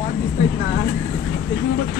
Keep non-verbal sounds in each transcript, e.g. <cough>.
Mobile कशा इथे ball दिसतायत ना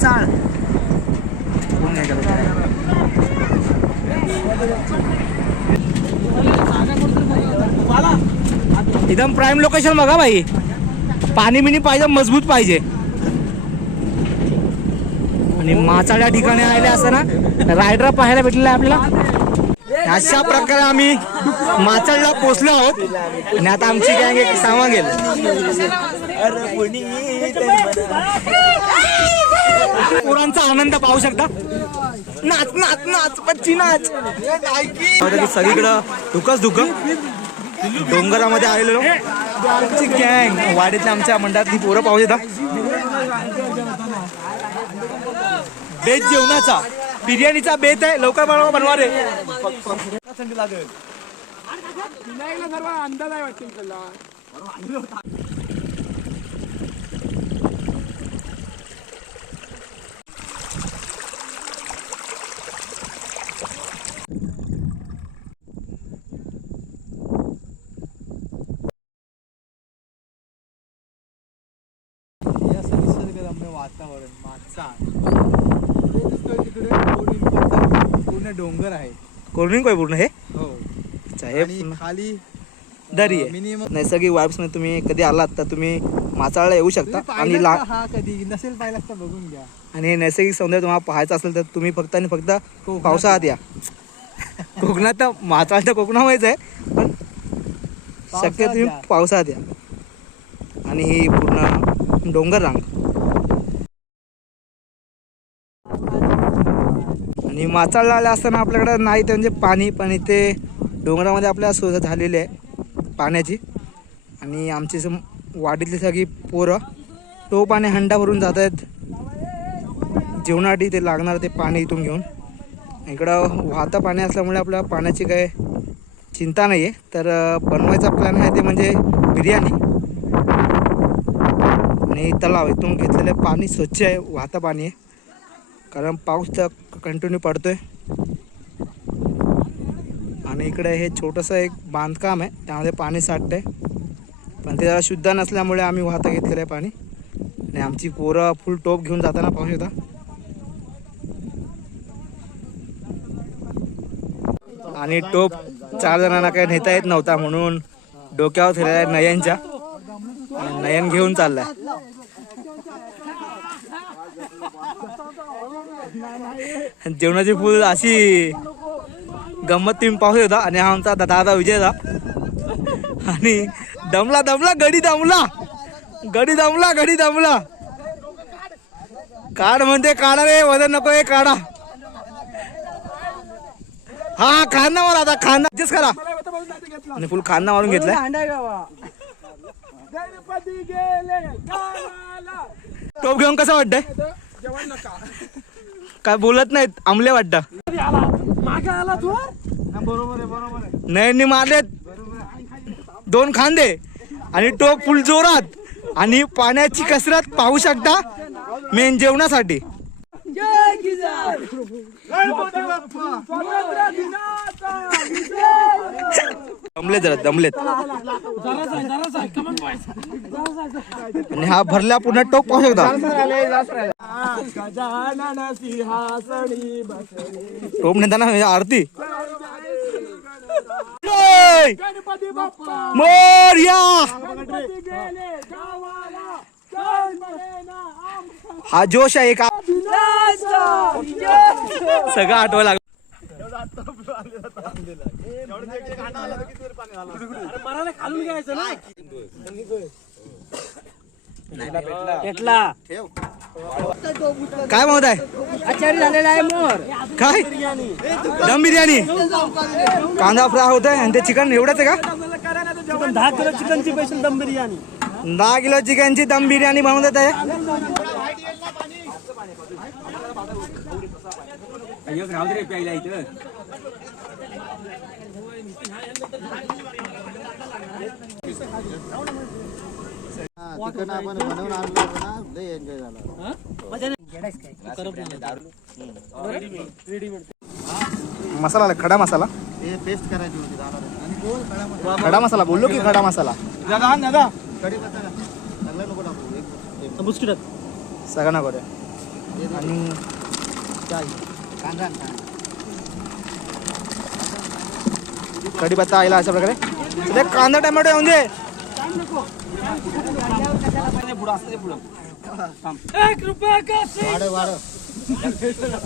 चाळ एकदम प्राईम लोकेशन बघा भाई. पाणी मिनी पाहिजे मजबूत पाहिजे. आणि माचाड्या या ठिकाणी आले असं ना रायडर पाहायला भेटलेला आहे आपल्याला. अशा प्रकारे आम्ही माचाळला पोचलो आहोत. आणि आता आमची गँग एक सांगेल पोरांचा आनंद पाहू शकता. नाच नाच नाच पच्ची नाच. सगळीकडं धुकच धुक डोंगरामध्ये आलेलो. आमची गँग वाडीतल्या आमच्या मंडळातली पोरं पाहू देता बेत जेवणाचा बिर्याणीचा बेत आहे. लवकर बनवा बनवा रे. थंडी लागेल अंदाज आहे वाटतील तुला निसर्गरम्य पूर्ण डोंगर आहे कोल्ड्रिंक आहे पूर्ण हे? हो. अच्छा, हे आणि पूर्ण खाली दरी आहे मिनिमम नैसर्गिक वाईब्समध्ये तुम्ही कधी आलात तर तुम्ही माचाळला येऊ शकता. आणि ला हा कधी? नसेल पाहिला तर बघून घ्या. आणि हे नैसर्गिक सौंदर्य तुम्हाला पाहायचं असेल तर तुम्ही फक्त आणि फक्त पावसाळ्यात या. <laughs> कोकणात तर माचाळ तर कोकणामध्येच आहे पण शक्य तुम्ही या. पावसाळ्यात या. आणि ही पूर्ण डोंगर रांग आणि माचाळला आले असताना आपल्याकडे नाही ते म्हणजे पाणी पण इथे डोंगरामध्ये आपल्याला सोय झालेली आहे पाण्याची. आणि आमची वाडीतली सगळी पोरं टोप आणि हंडा भरून जात आहेत. जेवणासाठी ते लागणार ते पाणी इथून घेऊन. इकडं वाहतं पाणी असल्यामुळे आपल्याला पाण्याची काय चिंता नाही आहे तर बनवायचा प्लॅन आहे ते म्हणजे बिर्याणी. आणि तलाव इथून घेतलेलं पाणी स्वच्छ आहे वाहतं पाणी आहे. कारण पाऊस तर कंटिन्यू पडतोय. आणि इकडे हे छोटंसं एक बांधकाम आहे त्यामध्ये पाणी साठते पण ते जरा शुद्ध नसल्यामुळे आम्ही वाहता घेतलेलं आहे पाणी. आणि आमची पोरं फुल टोप घेऊन जाताना पाहू शकता. आणि टोप चार जणांना काही नेता येत नव्हता म्हणून डोक्यावर फिरायला आहे नयनच्या. आणि नयन घेऊन चाललाय. जेवणाची फुल अशी गंमत तुम्ही पाहू होता आणि हा आमचा दादा विजयदा आणि दमला दमला गडी दमला. गडी दमला गडी दमला. काढ म्हणते काढा रे वजन नको हे काढा. हा खांदा मला आता खांदा तेच करा. आणि फुल खांदा मारून घेतलाय. टोप घेऊन कसं वाटतंय? काय बोलत नाहीत आमले वाटतं. मागे आला तू बरोबर आहे बरोबर आहे मारलेत. दोन खांदे आणि टोप फुल जोरात आणि पाण्याची कसरत पाहू शकता मेन जेवणासाठी. दमलेत जरा दमलेत. आणि हा भरल्या पुन्हा टोप पाहू शकता. गजानन बसले टोप नेता ना आरती जय गणपती बाप्पा मोर्या गणपती गेले गावाला हा जोश आहे का सगळं आठवा लागलं काय म्हणत आहे आचारी झालेला आहे मोर. काय? दम बिर्याणी. कांदा फ्राय होत आहे आणि ते चिकन एवढंच आहे का? दहा किलो चिकनची स्पेशल दम बिर्याणी. दहा किलो चिकनची दम बिर्याणी बनवून देत आहे चिकन आपण बनवून आणलं होतं ना लय एन्जॉय झाला मसाला आला, खडा मसाला? पेस्ट करायची होती दादा आणि बोल खडा मसाला. बोललो की खडा मसाला. दादा दादा कढीपत्ता का सगळं नको टाकू एक- दे. आणि चाय. कांदा आण, कांदा. कढीपत्ता आयला अशा प्रकारे. ते कांदा टोमॅटो येऊन दे. एक रुपया का वाढव वाढव.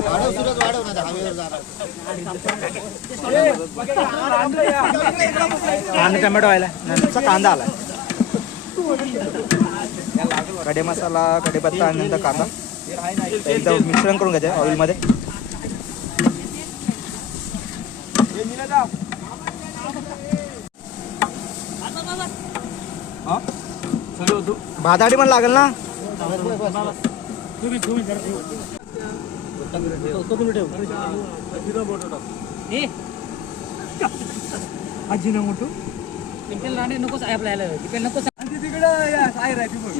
वाढव सुरत वाढव ना दहावीवर जाणार कांदा टोमॅटो आयला. नुसता कांदा आला. कढी मसाला कढीपत्ता आणि नंतर कांदा. एकदम मिश्रण करून घ्यायचं ऑइलमध्ये भाताडी पण लागेल ना?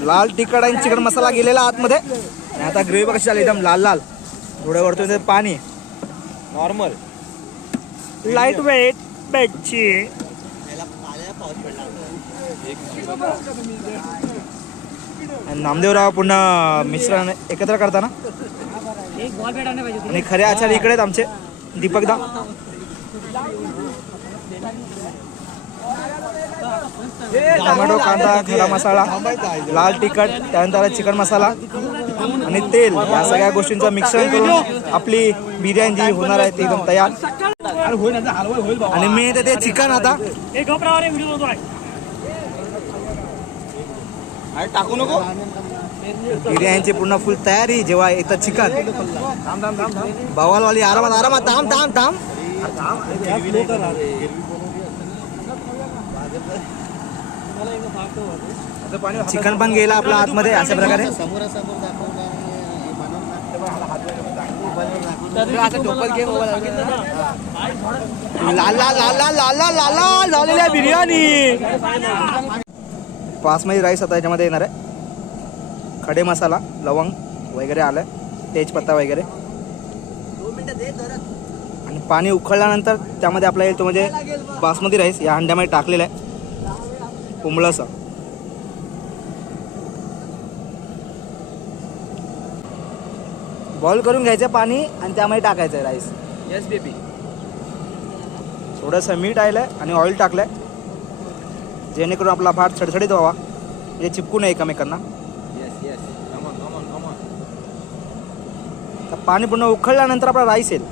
लाल तिखट आणि चिकन मसाला गेलेला आतमध्ये. आणि आता ग्रेव्ही कशी झाली एकदम लाल लाल. थोड्या वरतो ते पाणी. नॉर्मल. लाइट वेट बेडची आणि नामदेवराव पुन्हा मिश्रण एकत्र करताना? आणि खरे आचार्य इकडेच आमचे. दीपकदा टोमॅटो कांदा खडा मसाला लाल तिखट त्यानंतर चिकन मसाला आणि तेल. या सगळ्या गोष्टींचं मिक्सर करून आपली बिर्याणी जी होणार आहे ती एकदम तयार. आणि मी तर ते चिकन आता. टाकू नको बिर्याणीची पूर्ण फुल तयारी जेव्हा येतं चिकन बवालवाली आरामात आरामात थांब थांब थांब चिकन पण गेला आपल्या आतमध्ये अशा प्रकारे समोरासमोर लाला लाला लाला लाला बिर्याणी पाचमध्ये राईस आता याच्यामध्ये येणार आहे. खडे मसाला लवंग वगैरे आलं तेजपत्ता वगैरे. आणि पाणी उकळल्यानंतर त्यामध्ये आपला येतो म्हणजे बासमती राईस या अंड्यामध्ये टाकलेला आहे. कोंबळासा बॉईल करून घ्यायचं पाणी आणि त्यामध्ये टाकायचं आहे राईस. येस बेबी थोडंसं मीठ आलं आणि ऑइल टाकलंय. जेणेकरून आपला भात छडछडीत व्हावा. म्हणजे चिपकू नये एकमेकांना. Yes yes come on come on come on तर पाणी पूर्ण उकळल्यानंतर आपला राईस येईल.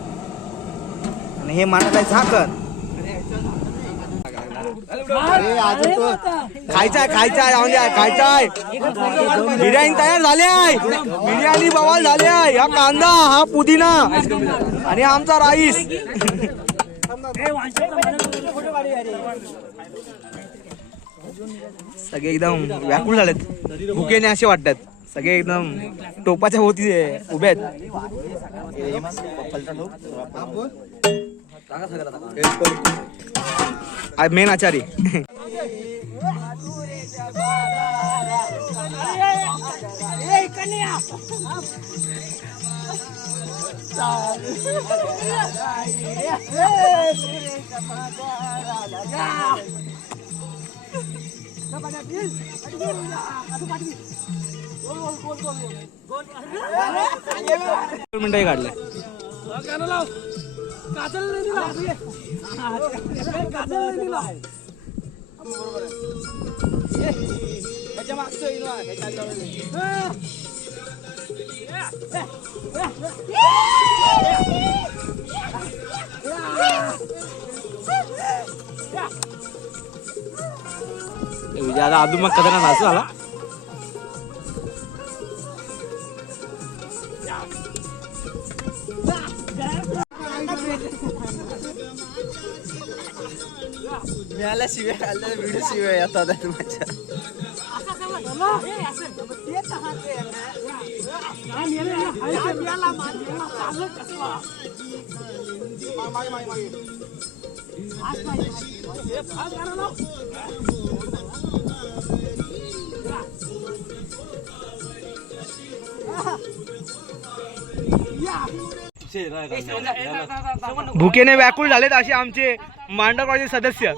आणि हे मांडत आहे झाकण. अरे अजून तो खायचं आहे खायचं आहे राहून द्या खायचं आहे बिर्याणी तयार झाली आहे. बिर्याणी बवाल झाली आहे. हा कांदा हा पुदिना आणि आमचा राईस. सगळे एकदम व्याकुळ झालेत. भुकेने असे वाटतात. सगळे एकदम टोपाच्या भोवती उभे आहेत. मेन आचारी. मिनिटही काढले काजल मागचं येईल ह्याच्या आजूबाजूला. आता अजून मग कदा नाचू आला मिळाल्या शिव्या खाल्ल्या व्हिडिओ शिव्या येतात माझ्या भुकेने व्याकुळ झालेत असे आमचे मांडव कॉलेजचे सदस्य.